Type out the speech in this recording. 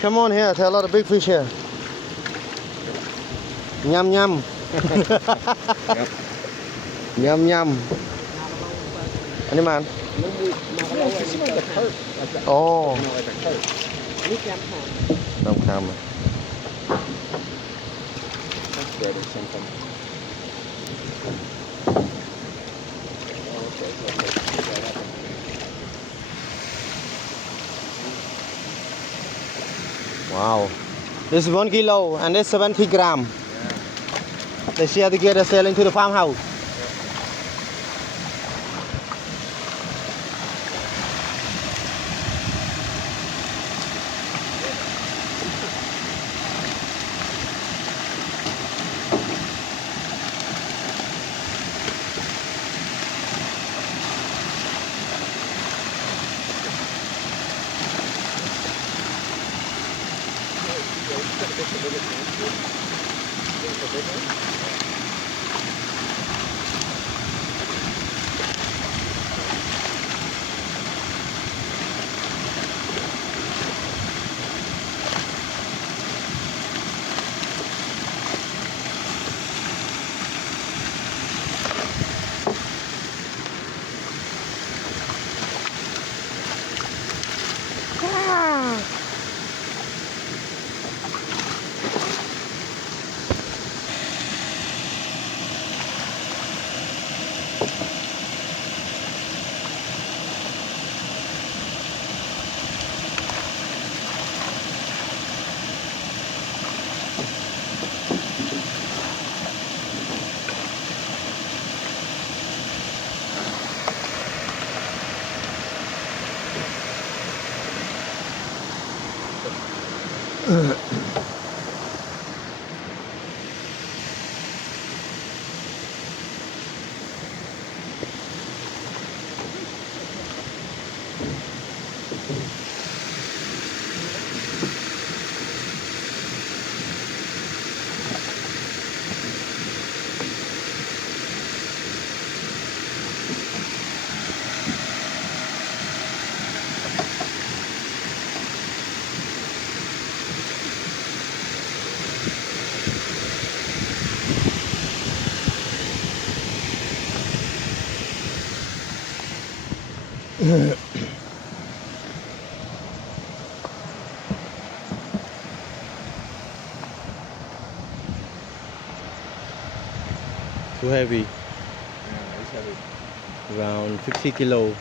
Come on here. There are a lot of big fish here. Nhâm nhâm. Nhâm nhâm. Any man? Oh. Don't come. Wow. This is 1 kilo and this 70 gram. Yeah. They share together selling to the farmhouse. Too heavy. Yeah, it's heavy. Around 50 kilo.